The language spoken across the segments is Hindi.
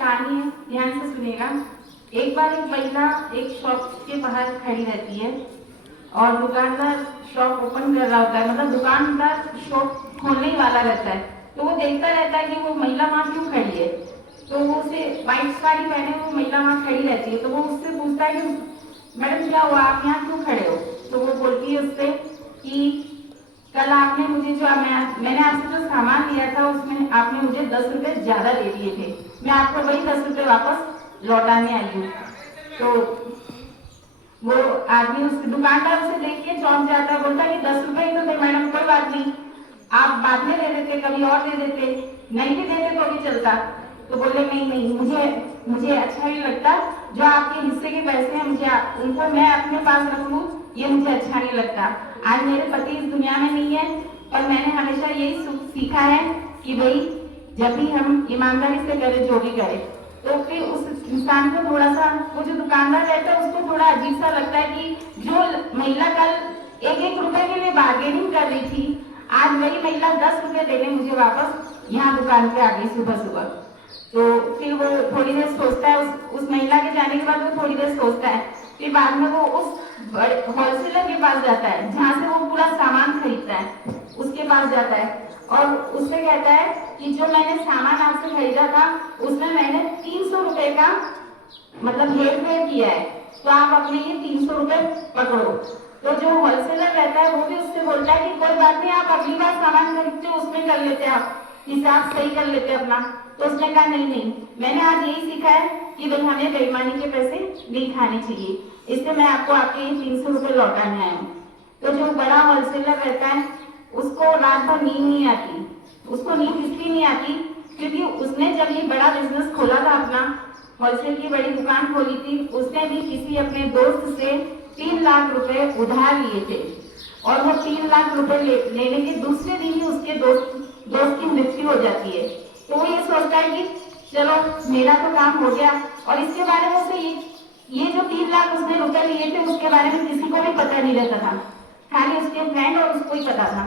कहानी है, ध्यान से सुनिएगा। एक बार एक महिला एक शॉप के बाहर खड़ी रहती है और दुकानदार शॉप ओपन कर रहा होता है, मतलब दुकानदार शॉप खोलने ही वाला रहता है। तो वो देखता रहता है कि वो महिला वहाँ क्यों खड़ी है। तो वो उसे व्हाइट साड़ी पहने वो महिला वहाँ खड़ी रहती है। तो वो उससे पूछता है कि मैडम क्या हुआ, आप यहाँ क्यों खड़े हो। तो वो बोलती है उससे कि कल आपने मुझे जो मैंने आपसे जो सामान लिया था उसमें आपने मुझे 10 रुपए ज्यादा दे दिए थे, मैं आपको वही 10 रुपए वापस लौटाने आई हूँ। तो वो आदमी उस दुकानदार उसे देख के चौंक जाता है, बोलता है कि 10 रुपए ही तो थे मैडम, कोई बात नहीं, आप बाद में दे देते, कभी और दे देते, नहीं भी देते तो भी चलता। तो बोले नहीं नहीं, मुझे अच्छा नहीं लगता, जो आपके हिस्से के पैसे हैं मुझे उनको मैं अपने पास रख लूं, ये मुझे अच्छा नहीं लगता। आज मेरे पति इस दुनिया में नहीं है, पर मैंने हमेशा यही सीखा है कि भाई जब भी हम ईमानदारी से करें जो भी करें। तो फिर उस इंसान को थोड़ा सा, वो जो दुकानदार रहता है उसको थोड़ा अजीब सा लगता है कि जो महिला कल एक एक रुपए के लिए बार्गेनिंग कर रही थी, आज वही महिला 10 रुपए देने मुझे वापस यहाँ दुकान पे आ गई सुबह सुबह। तो फिर वो थोड़ी देर सोचता है, उस महिला के जाने के बाद वो थोड़ी देर सोचता है, फिर बाद में वो उस होलसेलर के पास जाता है जहाँ से वो पूरा सामान खरीदता है, उसके पास जाता है और उससे कहता है कि जो मैंने सामान आपसे खरीदा था उसमें मैंने 300 रुपए का मतलब हेर फेर किया है, तो आप अपने ये 300 रुपए पकड़ो। तो जो होलसेलर रहता है वो भी उससे बोलता है कि कोई बात नहीं, आप अगली बार सामान खरीदते उसमें कर लेते, आप हिसाब सही कर लेते अपना। तो उसने कहा नहीं नहीं, मैंने आज यही सीखा है कि भाई हमें बेईमानी के पैसे नहीं खाने चाहिए, इससे मैं आपको आपके 300 रुपए लौटाने आया हूँ। तो जो बड़ा होलसेलर रहता है उसको रात भर नींद नहीं आती, उसको नींद इसलिए नहीं आती क्योंकि उसने जब ये बड़ा बिजनेस खोला था, अपना होलसेल की बड़ी दुकान खोली थी, उसने भी किसी अपने दोस्त से 3 लाख रुपए उधार लिए थे और वो 3 लाख रुपए लेने के दूसरे दिन ही उसके दोस्त की मृत्यु हो जाती है। तो वो ये सोचता है कि चलो मेरा तो काम हो गया, और इसके बारे में उसे ये जो 3 लाख उसने रुपए लिए थे उसके बारे में किसी को भी पता नहीं रहता था, खाली उसके फ्रेंड और उसको ही पता था।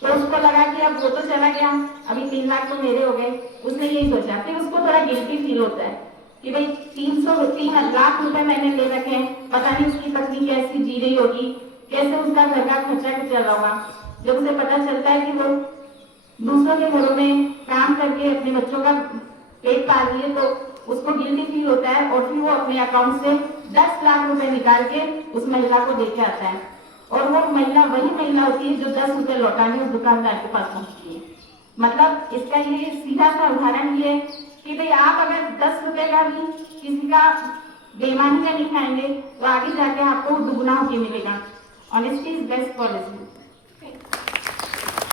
तो उसको लगा कि अब वो तो चला गया, अभी 3 लाख तो मेरे हो गए, उसने यही सोचा। फिर उसको थोड़ा गिल्टी फील होता है कि भाई 3 लाख रुपए मैंने ले रखे हैं, पता नहीं उसकी पत्नी कैसी जी रही होगी, कैसे उसका घर का खर्चा चल रहा होगा। जब उसे पता चलता है कि वो दूसरों के घरों में काम करके अपने बच्चों का पेट पाल रही है, तो उसको गिल्टी फील होता है और फिर वो अपने अकाउंट से 10 लाख रुपए निकाल के उस महिला को देके आता है, और वो महिला वही महिला होती है जो 10 रुपए लौटाने उस दुकानदार के पास पहुंचती है। मतलब इसका ये सीधा सा उदाहरण ये कि भाई आप अगर 10 रुपए का भी किसी का बेईमानी का नहीं खाएंगे तो आगे जाके आपको दुगना होके मिलेगा। Honesty is best policy.